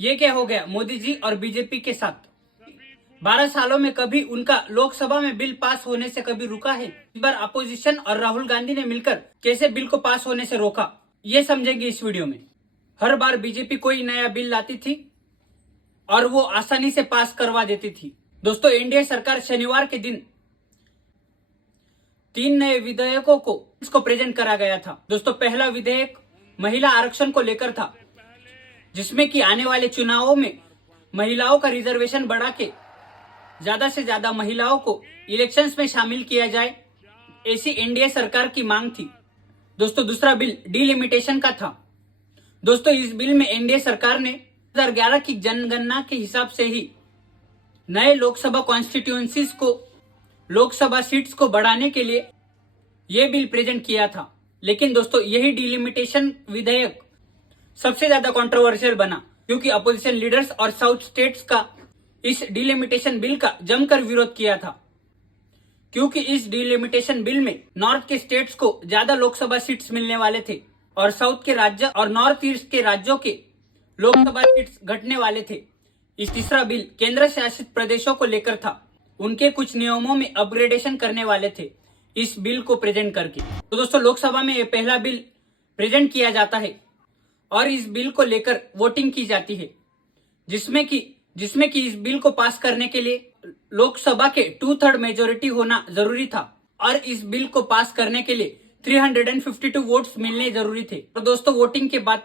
ये क्या हो गया मोदी जी और बीजेपी के साथ। 12 सालों में कभी उनका लोकसभा में बिल पास होने से कभी रुका है। इस बार अपोजिशन और राहुल गांधी ने मिलकर कैसे बिल को पास होने से रोका, ये समझेंगे इस वीडियो में। हर बार बीजेपी कोई नया बिल लाती थी और वो आसानी से पास करवा देती थी। दोस्तों, एनडीए सरकार शनिवार के दिन 3 नए विधेयकों को इसको प्रेजेंट करा गया था। दोस्तों, पहला विधेयक महिला आरक्षण को लेकर था, जिसमें कि आने वाले चुनावों में महिलाओं का रिजर्वेशन बढ़ा के ज्यादा से ज्यादा महिलाओं को इलेक्शंस में शामिल किया जाए, ऐसी एनडीए सरकार की मांग थी। दोस्तों, दूसरा बिल डिलिमिटेशन का था। दोस्तों, इस बिल में एनडीए सरकार ने 2011 की जनगणना के हिसाब से ही नए लोकसभा कॉन्स्टिट्यूएंसीज को लोकसभा सीट्स को बढ़ाने के लिए यह बिल प्रेजेंट किया था। लेकिन दोस्तों, यही डिलिमिटेशन विधेयक सबसे ज्यादा कंट्रोवर्शियल बना, क्योंकि अपोजिशन लीडर्स और साउथ स्टेट्स का इस डिलिमिटेशन बिल का जमकर विरोध किया था। क्योंकि इस डिलिमिटेशन बिल में नॉर्थ के स्टेट्स को ज्यादा लोकसभा सीट्स मिलने वाले थे और साउथ के राज्य और नॉर्थ ईस्ट के राज्यों के लोकसभा सीट्स घटने वाले थे। इस तीसरा बिल केंद्र शासित प्रदेशों को लेकर था, उनके कुछ नियमों में अपग्रेडेशन करने वाले थे इस बिल को प्रेजेंट करके। तो दोस्तों, लोकसभा में ये पहला बिल प्रेजेंट किया जाता है और इस बिल को लेकर वोटिंग की जाती है, जिसमें कि इस बिल को पास करने के लिए लोकसभा के 2/3 मेजोरिटी होना जरूरी था और इस बिल को पास करने के लिए 352 वोट्स मिलने जरूरी थे। और दोस्तों, वोटिंग के बाद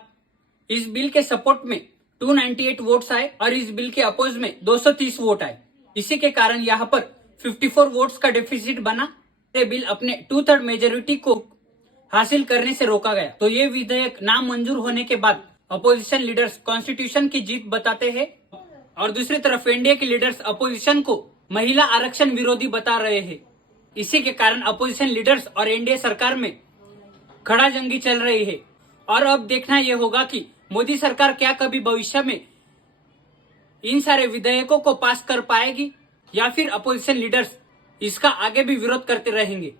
इस बिल के सपोर्ट में 298 वोट्स आए और इस बिल के अपोज में 230 वोट आए। इसी के कारण यहाँ पर 54 वोट्स का डेफिसिट बना। ये बिल अपने 2/3 मेजोरिटी को हासिल करने से रोका गया। तो ये विधेयक नामंजूर होने के बाद अपोजिशन लीडर्स कॉन्स्टिट्यूशन की जीत बताते हैं और दूसरी तरफ एनडीए के लीडर्स अपोजिशन को महिला आरक्षण विरोधी बता रहे हैं। इसी के कारण अपोजिशन लीडर्स और एनडीए सरकार में खड़ा जंगी चल रही है और अब देखना यह होगा कि मोदी सरकार क्या कभी भविष्य में इन सारे विधेयकों को पास कर पाएगी या फिर अपोजिशन लीडर्स इसका आगे भी विरोध करते रहेंगे।